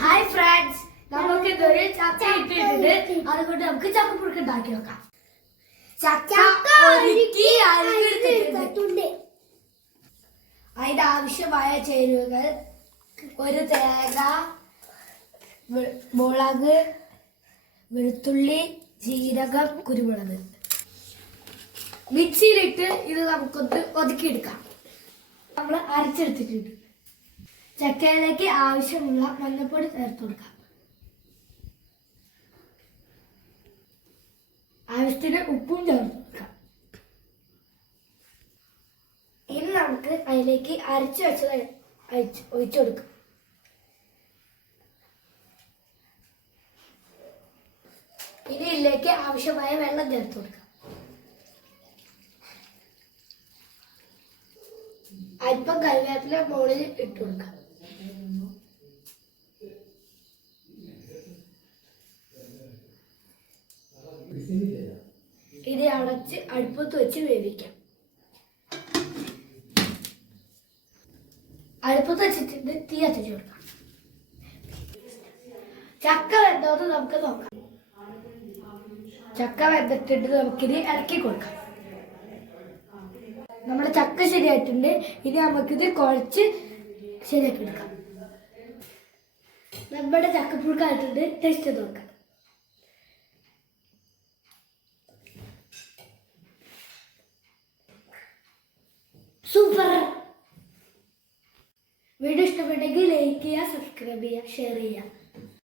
Hi friends, നമുക്ക് ഇതൊരു ചക്ക ഇട്ടിട്ടുണ്ട്. അതുകൊണ്ട് നമുക്ക് ചക്കപ്പുഴുക്ക് ഉണ്ടാക്കി നോക്കാം. ചക്ക ഒരുക്കി അരിഞ്ഞെടുത്തിട്ടുണ്ട്. അതിന്റെ ആവശ്യമായ ചേരുവകൾ: ഒരു തേങ്ങ, മുളക്, വെളുത്തുള്ളി, ജീരകം, കുരുമുളക്. മിക്സിയിലിട്ട് ഇത് നമുക്കൊന്ന് ഒതുക്കിയെടുക്കാം. നമ്മൾ അരച്ചെടുത്തിട്ടുണ്ട്. ചക്കയിലേക്ക് ആവശ്യമുള്ള മഞ്ഞൾപ്പൊടി ചേർത്ത് കൊടുക്കാം. ആവശ്യത്തിന് ഉപ്പും ചേർത്ത് കൊടുക്കാം. ഇനി നമുക്ക് അതിലേക്ക് അരച്ചു വെച്ചത് ഒഴിച്ചു കൊടുക്കാം. ഇനി ഇതിലേക്ക് ആവശ്യമായ വെള്ളം ചേർത്ത് കൊടുക്കാം. അല്പം കറിവേപ്പില മുകളിൽ ഇട്ട് കൊടുക്കാം. ഇത് അടച്ച് അടുപ്പത്ത് വെച്ച് വേവിക്കാം. അടുപ്പത്ത് വെച്ചിട്ട് തീ കത്തിച്ചു കൊടുക്കാം. ചക്ക വെന്തോന്ന് നമുക്ക് നോക്കാം. ചക്ക വെന്തിട്ടിട്ട് നമുക്കിത് ഇറക്കി കൊടുക്കാം. നമ്മുടെ ചക്ക ശരിയായിട്ടുണ്ട്. ഇനി നമുക്കിത് കുഴച്ച് ശരിയാക്കി എടുക്കാം. നമ്മുടെ ചക്കപ്പുഴുക്കായിട്ടുണ്ട്. ടേസ്റ്റ് ചെയ്ത് നോക്കാം. സൂപ്പർ! വീഡിയോ ഇഷ്ടപ്പെട്ടെങ്കിൽ ലൈക്ക് ചെയ്യുക, സബ്സ്ക്രൈബ് ചെയ്യുക, ഷെയർ ചെയ്യുക.